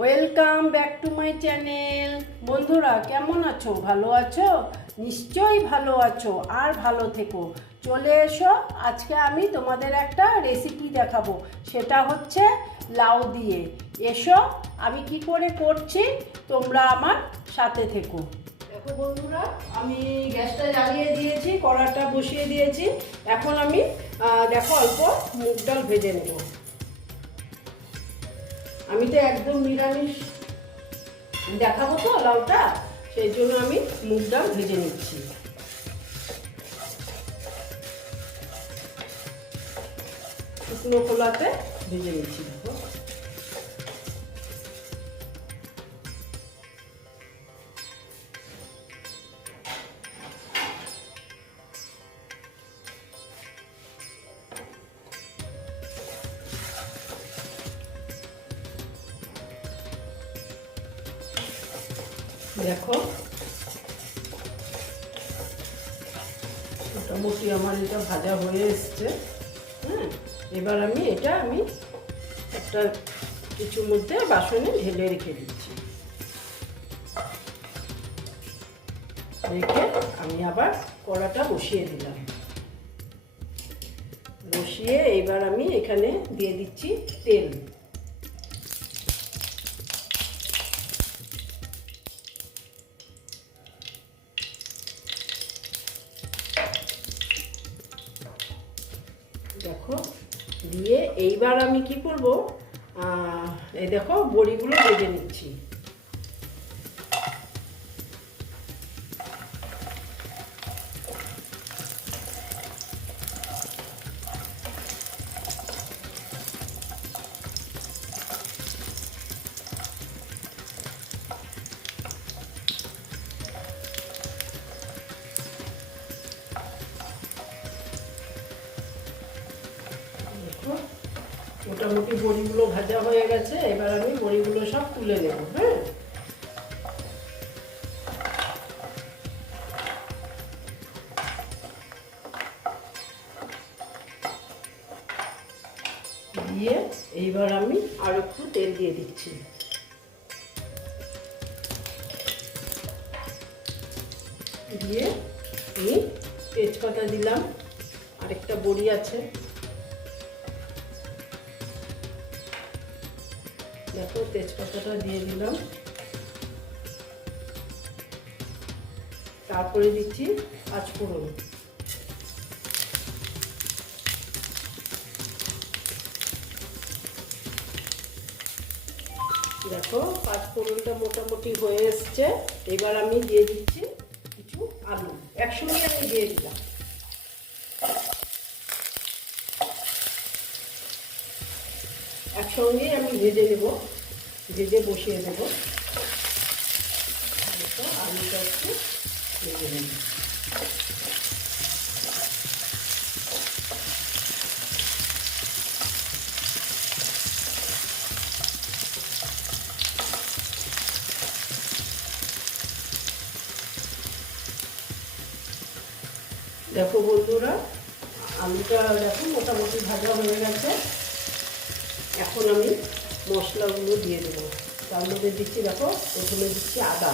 Welcome back to my channel বন্ধুরা, কেমন আছো? ভালো আছো? নিশ্চয়ই ভালো আছো আর ভালো থেকো। চলে এসো, আজকে আমি তোমাদের একটা রেসিপি দেখাবো। সেটা হচ্ছে লাউ দিয়ে। এসো, আমি কি করে করছি? তোমরা আমার সাথে থেকো। দেখো বন্ধুরা, আমি গ্যাসটা জ্বালিয়ে দিয়েছি, কড়াটা বসিয়ে দিয়েছি। এখন আমি দেখো অল্প মুগ ডাল ভেজে নেব। আমি তো একদম নিরামিষ। দেখাবো তো লাউটা, সেই জন্য আমি মুগ ডাল ভেজে নিচ্ছি। শুকনো খোলাতে ভেজে নিচ্ছি। দেখো দেখো। মোটামুটি আমার এটা ভাজা হয়ে এসছে। হ্যাঁ এবার আমি এটা আমি একটা কিছুর মধ্যে বাসনে ঢেলে রেখে দিচ্ছি। রেখে আমি আবার কড়াটা বসিয়ে দিলাম। বসিয়ে এবার আমি এখানে দিয়ে দিচ্ছি তেল। দেখো দিয়ে এইবার আমি কি করব? এই দেখো বড়িগুলো ভেজে নিচ্ছি। মোটামুটি বড়িগুলো ভাজা হয়ে গেছে, এবার আমি বড়িগুলো সব তুলে নেব হ্যাঁ? দিয়ে এইবার আমি আর একটু তেল দিয়ে দিচ্ছি। দিয়ে আমি তেজপাতা দিলাম, আরেকটা বড়ি আছে। দেখো তেজপাতাটা দিয়ে দিলাম। তারপরে দিচ্ছি পাঁচফোড়ন। দেখো, পাঁচফোড়নটা মোটামুটি হয়ে এসছে। এবার আমি দিয়ে দিচ্ছি কিছু আলু। একসঙ্গে আমি দিয়ে দিলাম। একসঙ্গেই আমি ভেজে নেব। ভেজে বসিয়ে দেব। আলুটা একটু ভেজে নেব। দেখো বন্ধুরা, আলুটা দেখো মোটামুটি ভাজা হয়ে গেছে। এখন আমি মশলাগুলো দিয়ে দেবো। তার মধ্যে দিচ্ছি, দেখো, প্রথমে দিচ্ছি আদা।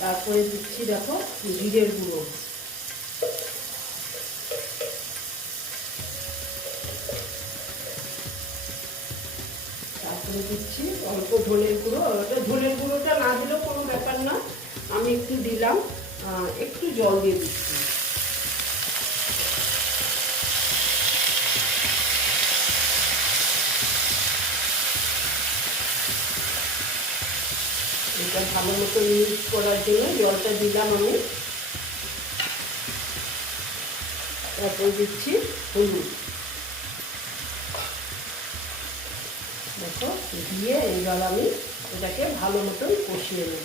তারপরে দিচ্ছি, দেখো, জিরের গুঁড়ো তারপরে দিচ্ছি অল্প ধনের গুঁড়ো। ধনের গুঁড়োটা না দিলেও কোনো ব্যাপার না। আমি একটু দিলাম। একটু জল দিয়ে দিচ্ছি। এটা ভালো মতো মিক্স করার জন্য জলটা দিলাম আমি। তারপর দিচ্ছি হলুদ। মতো দিয়ে এবার আমি এটাকে ভালো মতন কষিয়ে নেব।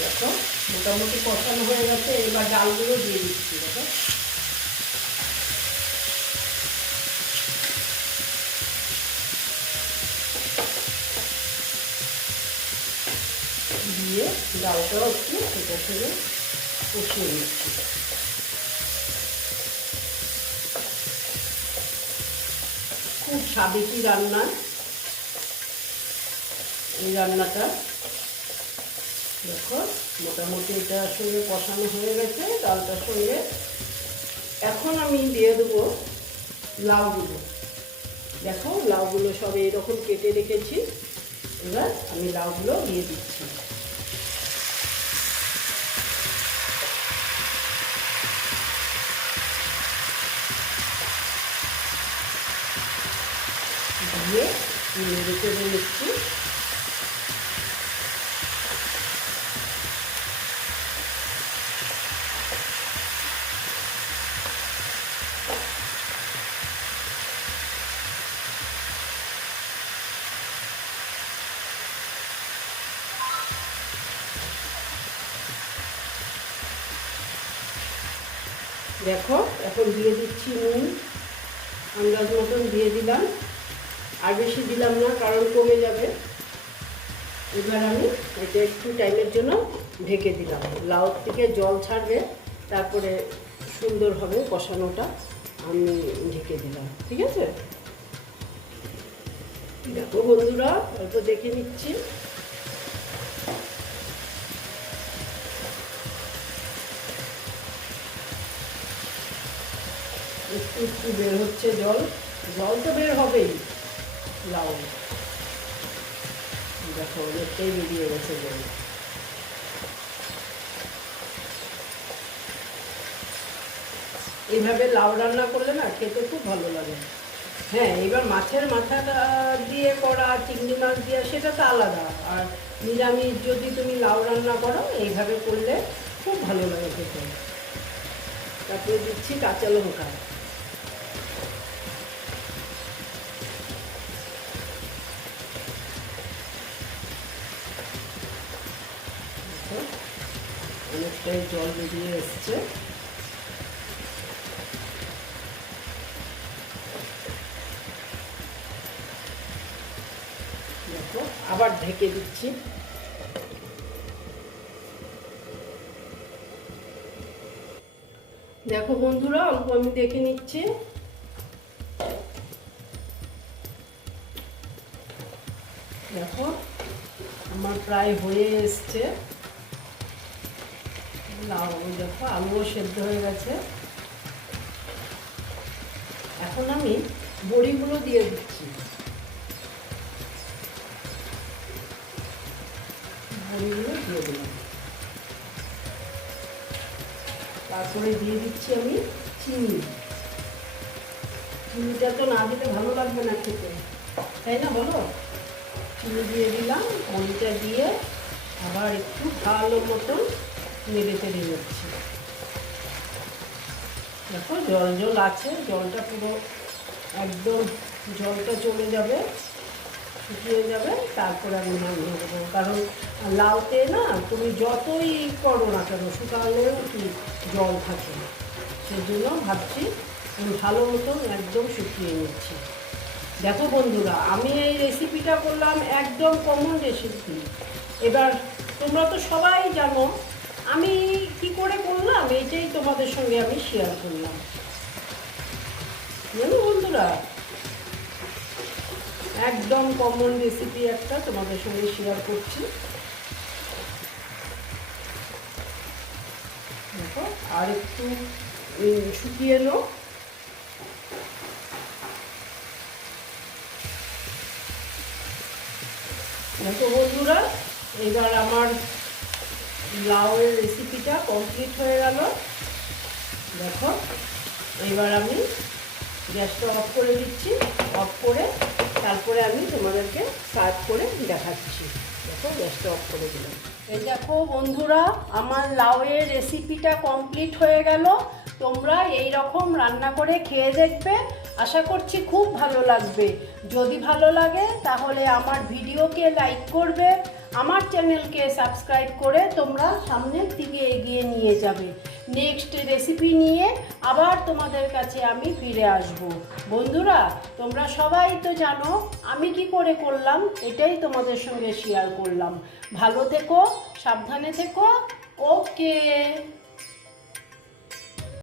দেখো মোটামুটি কষানো হয়ে গেছে, এবার ডালগুলো দিয়ে দিচ্ছি, দেখো। দিয়ে ডালটাও একটু এটার থেকে কষিয়ে নিচ্ছি। খুব সাবেকি রান্না? এই রান্নাটা দেখো, মোটামুটি এটার সঙ্গে কষানো হয়ে গেছে ডালটার সঙ্গে এখন আমি দিয়ে দেবো লাউগুলো। দেখো, লাউগুলো সব এরকম কেটে রেখেছি। এবার আমি লাউগুলো দিয়ে দিচ্ছি। দিয়ে নেড়ে চেড়ে নিচ্ছি। দেখো, এখন দিয়ে দিচ্ছি নুন, আন্দাজ মতন দিয়ে দিলাম। আর বেশি দিলাম না, কারণ কমে যাবে। এবার আমি এটা একটু টাইমের জন্য ঢেকে দিলাম। লাউ থেকে জল ছাড়বে, তারপরে সুন্দর হবে কষানোটা। আমি ঢেকে দিলাম, ঠিক আছে? দেখো বন্ধুরা অল্প দেখে নিচ্ছি। একটু বের হচ্ছে জল। জল তো বের হবেই। লাউ। দেখো, অনেকটাই বেরিয়ে গেছে জল। এইভাবে লাউ রান্না করলে না খেতে খুব ভালো লাগে। হ্যাঁ এবার মাছের মাথাটা দিয়ে করা, চিংড়ি মাছ দিয়ে, সেটা তো আলাদা। আর নিরামিষ যদি তুমি লাউ রান্না করো, এইভাবে করলে খুব ভালো লাগে খেতে। তারপরে দিচ্ছি কাঁচা লঙ্কা দেখো, অনেকটাই জল বেরিয়ে এসছে। দেখো, আবার ঢেকে দিচ্ছি। দেখো বন্ধুরা, অল্প আমি দেখে নিচ্ছি। দেখো, আমার প্রায় হয়ে এসছে। লাউ দেখো আলুও সেদ্ধ হয়ে গেছে। এখন আমি বড়িগুলো দিয়ে দিচ্ছি। বড়িগুলো দিয়ে দিলাম। তারপরে দিয়ে দিচ্ছি আমি চিনি। চিনিটা তো না দিলে ভালো লাগবে না খেতে। তাই না বলো? চিনি দিয়ে দিলাম বড়িটা দিয়ে আবার একটু ভালো মতন নেড়ে চেড়ে যাচ্ছি দেখো, জল জল আছে, জলটা পুরো একদম জলটা চলে যাবে, শুকিয়ে যাবে, তারপরে আমি নামিয়ে দেবো কারণ লাউতে না, তুমি যতই করো না কেন, শুকালেও কি জল থাকে না। সেই জন্য ভাবছি আমি ভালো মতন একদম শুকিয়ে নিচ্ছি। দেখো বন্ধুরা, আমি এই রেসিপিটা করলাম একদম কমন রেসিপি এবার তোমরা তো সবাই জানো আমি কি করে করলাম? এইটাই তোমাদের সঙ্গে আমি শেয়ার করলাম। জানো বন্ধুরা, একদম কমন রেসিপি একটা তোমাদের সঙ্গে শেয়ার করছি। দেখো, আর একটু শুকিয়ে এলো। দেখো বন্ধুরা, এবার আমার লাউয়ের রেসিপিটা কমপ্লিট হয়ে গেল। দেখো, এবার আমি গ্যাসটা অফ করে দিচ্ছি। অফ করে তারপরে আমি তোমাদেরকে সার্ভ করে দেখাচ্ছি। দেখো, গ্যাসটা অফ করে দিলাম। এই দেখো বন্ধুরা, আমার লাউয়ের রেসিপিটা কমপ্লিট হয়ে গেল। তোমরা এই রকম রান্না করে খেয়ে দেখবে। আশা করছি খুব ভালো লাগবে। যদি ভালো লাগে, তাহলে আমার ভিডিওকে লাইক করবে। আমার চ্যানেলকে সাবস্ক্রাইব করে তোমরা সামনের দিকে এগিয়ে নিয়ে যাবে। নেক্সট রেসিপি নিয়ে আবার তোমাদের কাছে আমি ফিরে আসব। বন্ধুরা, তোমরা সবাই তো জানো আমি কি করে করলাম, এটাই তোমাদের সঙ্গে শেয়ার করলাম। ভালো থেকো, সাবধানে থেকো, ওকে।